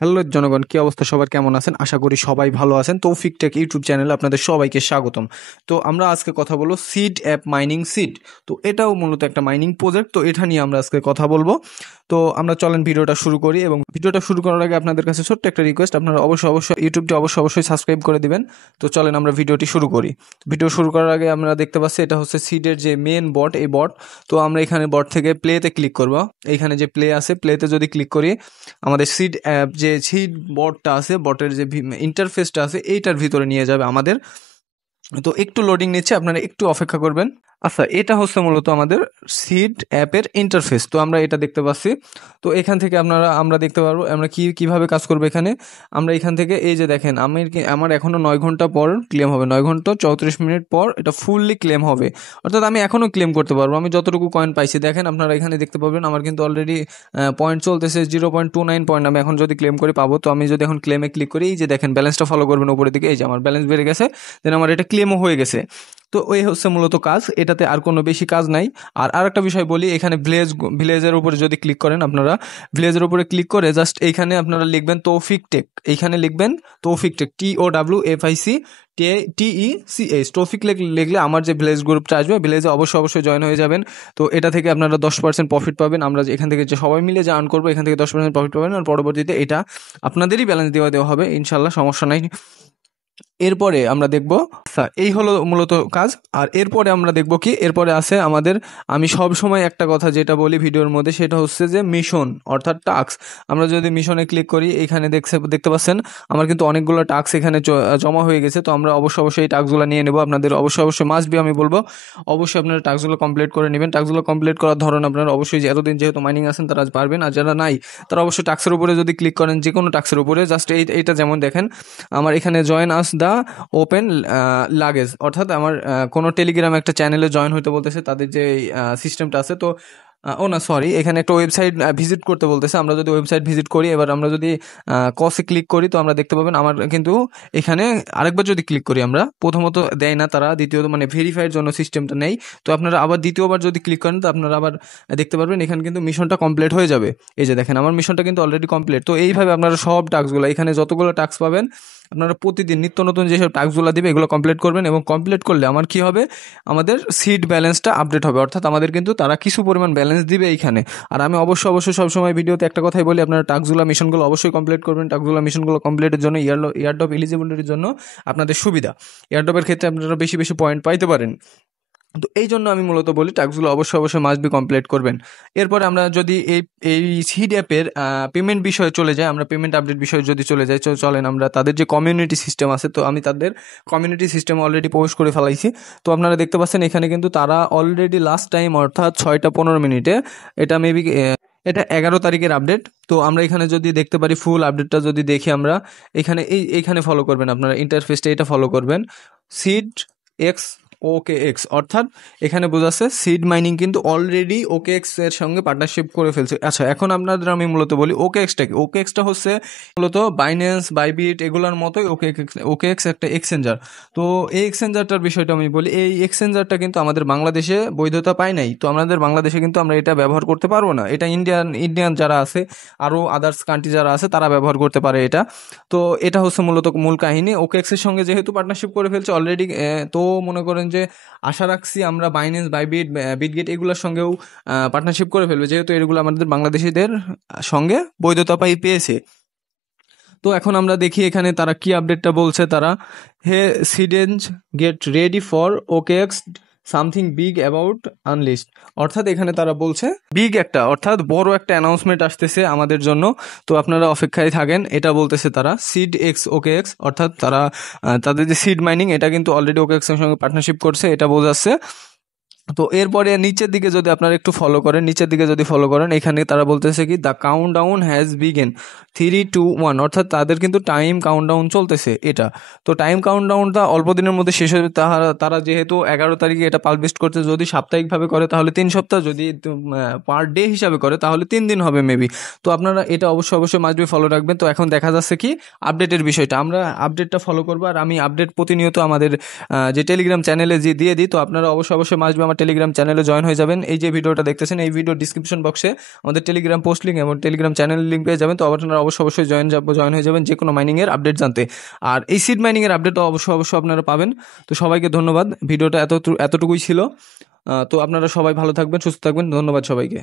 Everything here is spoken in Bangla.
হ্যালো জনগণ, কি অবস্থা? সবার কেমন আছেন? আশা করি সবাই ভালো আছেন। তৌফিক টেক ইউটিউব চ্যানেলে আপনাদের সবাইকে স্বাগতম। তো আমরা আজকে কথা বলবো সিড অ্যাপ মাইনিং সিড। তো এটাও মূলত একটা মাইনিং প্রজেক্ট, তো এটা নিয়ে আমরা আজকে কথা বলবো। তো আমরা চলেন ভিডিওটা শুরু করি, এবং ভিডিওটা শুরু করার আগে আপনাদের কাছে ছোট্ট একটা রিকোয়েস্ট, আপনারা অবশ্যই ইউটিউবটি অবশ্যই সাবস্ক্রাইব করে দিবেন। তো চলেন আমরা ভিডিওটি শুরু করি। ভিডিও শুরু করার আগে আমরা দেখতে পাচ্ছি এটা হচ্ছে সিডের যে মেন বট, এই বট। তো আমরা এখানে বট থেকে প্লেতে ক্লিক করব। এইখানে যে প্লে আছে, প্লেতে যদি ক্লিক করি, আমাদের সিড অ্যাপ যে সিড বটটা আছে, বটের যে ইন্টারফেসটা আছে, এইটার ভিতরে নিয়ে যাবে আমাদের। তো একটু লোডিং নিচ্ছে, আপনারা একটু অপেক্ষা করবেন। আচ্ছা, এটা হচ্ছে মূলত আমাদের সিড অ্যাপের ইন্টারফেস। তো আমরা এটা দেখতে পাচ্ছি। তো এখান থেকে আমরা দেখতে পারবো আমরা কিভাবে কাজ করবো। এখানে আমরা এখান থেকে এই যে দেখেন, আমার এখনও 9 ঘন্টা পর ক্লেম হবে, 9 ঘন্টা 34 মিনিট পর এটা ফুললি ক্লেম হবে। অর্থাৎ আমি এখনও ক্লেম করতে পারবো, আমি যতটুকু কয়েন পাইছি। দেখেন আপনারা এখানে দেখতে পাবেন, আমার কিন্তু অলরেডি পয়েন্ট চলতেছে 0.29 পয়েন্ট। আমি এখন যদি ক্লেম করে পাবো, তো আমি যদি এখন ক্লেমে ক্লিক করি, এই যে দেখেন ব্যালেন্সটা ফলো করবেন উপরের দিকে, এই যে আমার ব্যালেন্স বেড়ে গেছে, দেন আমার এটা ক্লেমও হয়ে গেছে। তো ওই হচ্ছে মূলত কাজ, এটাতে আর কোনো বেশি কাজ নাই। আর একটা বিষয় বলি, এখানে ভিলেজের উপরে যদি ক্লিক করেন, আপনারা ভিলেজের উপরে ক্লিক করে জাস্ট এইখানে আপনারা লিখবেন তৌফিক টেক। এইখানে লিখবেন তৌফিক টেক, TOWFIC তৌফিক লিখলে আমার যে ভিলেজ গ্রুপটা আসবে, ভিলেজে অবশ্যই জয়েন হয়ে যাবেন। তো এটা থেকে আপনারা 10% প্রফিট পাবেন। আমরা এখান থেকে যে সবাই মিলে যে আর্ন করবো, এখান থেকে 10% প্রফিট পাবেন, আর পরবর্তীতে এটা আপনাদেরই ব্যালেন্স দেওয়া হবে ইনশাল্লাহ, সমস্যা নাই। এরপরে আমরা দেখব, এই হলো মূলত কাজ। আর এরপরে আমরা দেখব কি, এরপরে আছে আমাদের, আমি সব সময় একটা কথা যেটা বলি ভিডিওর মধ্যে, সেটা হচ্ছে যে মিশন, অর্থাৎ টাস্ক। আমরা যদি মিশনে ক্লিক করি, এখানে দেখতে পাচ্ছেন আমার কিন্তু অনেকগুলো টাস্ক এখানে জমা হয়ে গেছে। তো আমরা অবশ্যই এই টাস্কগুলো নিয়ে নেব। আপনাদের অবশ্যই মাস্ট বি, আমি বলবো অবশ্যই আপনারা টাস্কগুলো কমপ্লিট করে নেবেন। টাস্কগুলো কমপ্লিট করার ধরন আপনারা অবশ্যই, যে এতদিন যেহেতু মাইনিং আছেন তারা পারবেন, আর যারা নাই তারা অবশ্যই টাস্কের উপরে যদি ক্লিক করেন, যে কোনো টাস্কের উপরে জাস্ট এইটা যেমন দেখেন, আমার এখানে জয়েন আস দা ওপেন লাগেজ, অর্থাৎ আমার কোনো টেলিগ্রাম একটা চ্যানেলে জয়েন হইতে বলতেছে, তাদের যে সিস্টেমটা আছে। তো সরি, এখানে একটা ওয়েবসাইট ভিজিট করতে বলতেছে। আমরা যদি ওয়েবসাইট ভিজিট করি, এবার আমরা যদি কসে ক্লিক করি, তো আমরা দেখতে পাবেন আমার কিন্তু এখানে আরেকবার যদি ক্লিক করি, আমরা প্রথমত দেয় না তারা, দ্বিতীয়ত মানে ভেরিফাইয়ের জন্য সিস্টেমটা নেই। তো আপনারা আবার দ্বিতীয়বার যদি ক্লিক করেন, তো আপনারা আবার দেখতে পারবেন এখানে কিন্তু মিশনটা কমপ্লিট হয়ে যাবে। এই যে দেখেন, আমার মিশনটা কিন্তু অলরেডি কমপ্লিট। তো এইভাবে আপনারা সব টাস্কগুলো, এখানে যতগুলো টাস্ক পাবেন, আপনারা প্রতিদিন নিত্য নতুন যেসব টাস্কগুলো দিবে, এগুলো কমপ্লিট করবেন। এবং কমপ্লিট করলে আমার কি হবে, আমাদের সিড ব্যালেন্সটা আপডেট হবে, অর্থাৎ আমাদের কিন্তু তারা কিছু পরিমাণ ব্যালেন্স দিবে এইখানে। আর আমি অবশ্যই সবসময় ভিডিওতে একটা কথাই বলি, আপনারা টাস্কগুলো মিশনগুলো অবশ্যই কমপ্লিট করবেন। টাস্কগুলো মিশনগুলো কমপ্লিটের জন্য ইয়ারড্রপ এলিজিবিলিটির জন্য আপনাদের সুবিধা, ইয়ারড্রপের ক্ষেত্রে আপনারা বেশি পয়েন্ট পাইতে পারেন। তো এই জন্য আমি মূলত বলি টাস্কগুলো অবশ্যই মাস্ট বি কমপ্লিট করবেন। এরপরে আমরা যদি এই সিড অ্যাপের পেমেন্ট বিষয়ে চলে যাই, আমরা পেমেন্ট আপডেট বিষয়ে যদি চলে যাই, চলেন আমরা তাদের যে কমিউনিটি সিস্টেম আছে, তো আমি তাদের কমিউনিটি সিস্টেম অলরেডি পোস্ট করে ফেলাইছি। তো আপনারা দেখতে পাচ্ছেন এখানে কিন্তু তারা অলরেডি লাস্ট টাইম, অর্থাৎ 6:15 এটা মেবি এটা 11 তারিখের আপডেট। তো আমরা এখানে যদি দেখতে পারি ফুল আপডেটটা যদি দেখি, আমরা এইখানে ফলো করবেন, আপনারা ইন্টারফেসটা এটা ফলো করবেন, সিড এক্স OKX, অর্থাৎ এখানে বোঝাচ্ছে সিড মাইনিং কিন্তু অলরেডি OKX এর সঙ্গে পার্টনারশিপ করে ফেলছে। আচ্ছা, এখন আপনাদের আমি মূলত বলি OKX-টা হচ্ছে মূলত বাইন্যান্স, বাইবিট এগুলোর মতোই OKX একটা এক্সচেঞ্জার। তো এই এক্সচেঞ্জারটার বিষয়টা আমি বলি, এই এক্সচেঞ্জারটা কিন্তু আমাদের বাংলাদেশে বৈধতা পায় নাই। তো আমাদের বাংলাদেশে কিন্তু আমরা এটা ব্যবহার করতে পারবো না। এটা ইন্ডিয়ান যারা আছে, আরও আদার্স কান্ট্রি যারা আছে, তারা ব্যবহার করতে পারে এটা। তো এটা হচ্ছে মূলত মূল কাহিনী। OKX এর সঙ্গে যেহেতু পার্টনারশিপ করে ফেলছে অলরেডি, তো মনে করেন যে আশা রাখছি আমরা বাইন্যান্স, বাইবিট, বিটগেট এগুলোর সঙ্গেও পার্টনারশিপ করে ফেলবে, যেহেতু এগুলো আমাদের বাংলাদেশিদের সঙ্গে বৈধতা পেয়েছে। তো এখন আমরা দেখি এখানে তারা কি আপডেটটা বলছে। তারা, হে সিডেন্স, get ready for OKX something big about unlist, অর্থাৎ এখানে তারা বলছে বিগ একটা, অর্থাৎ বড় একটা অ্যানাউন্সমেন্ট আসতেছে আমাদের জন্য। তো আপনারা অপেক্ষায় থাকেন, এটা বলতেছে তারা। সিড এক্স OKX, অর্থাৎ তারা তাদের যে সিড মাইনিং, এটা কিন্তু অলরেডি OKX এর সঙ্গে পার্টনারশিপ করছে, এটা বোঝাচ্ছে। তো এরপরে নিচের দিকে যদি আপনারা একটু ফলো করেন, এখানে তারা বলতেছে কি, দ্য কাউন্টডাউন হ্যাজ বিগেন 3, 2, 1, অর্থাৎ তাদের কিন্তু টাইম কাউন্টডাউন চলতেছে এটা। তো টাইম কাউন্টডাউনটা অল্প দিনের মধ্যে শেষ হবে। তারা যেহেতু 11 তারিখে এটা পাবলিশ করছে, যদি সাপ্তাহিকভাবে করে তাহলে 3 সপ্তাহ, যদি পার ডে হিসাবে করে তাহলে 3 দিন হবে মেবি। তো আপনারা এটা অবশ্যই মাস্ট বি ফলো রাখবেন। তো এখন দেখা যাচ্ছে কি আপডেটের বিষয়টা, আমরা আপডেটটা ফলো করবো, আর আমি আপডেট প্রতিনিয়ত আমাদের যে টেলিগ্রাম চ্যানেলে যে দিয়ে দিই। তো আপনারা অবশ্যই মাস্ট বি আমার টেলিগ্রাম চ্যানেলে জয়েন হয়ে যাবেন। এই যে ভিডিওটা দেখতেছেন, এই ভিডিও ডিসক্রিপশন বক্সে আমাদের টেলিগ্রাম পোস্ট লিঙ্ক এবং টেলিগ্রাম চ্যানেলের লিঙ্ক পেয়ে যাবেন। তো আপনারা অবশ্যই জয়েন হয়ে যাবেন যে কোনো মাইনিংয়ের আপডেট জানতে। আর এই সিড মাইনিংয়ের আপডেটও অবশ্যই আপনারা পাবেন। তো সবাইকে ধন্যবাদ, ভিডিওটা এতটুকুই ছিল। তো আপনারা সবাই ভালো থাকবেন, সুস্থ থাকবেন, ধন্যবাদ সবাইকে।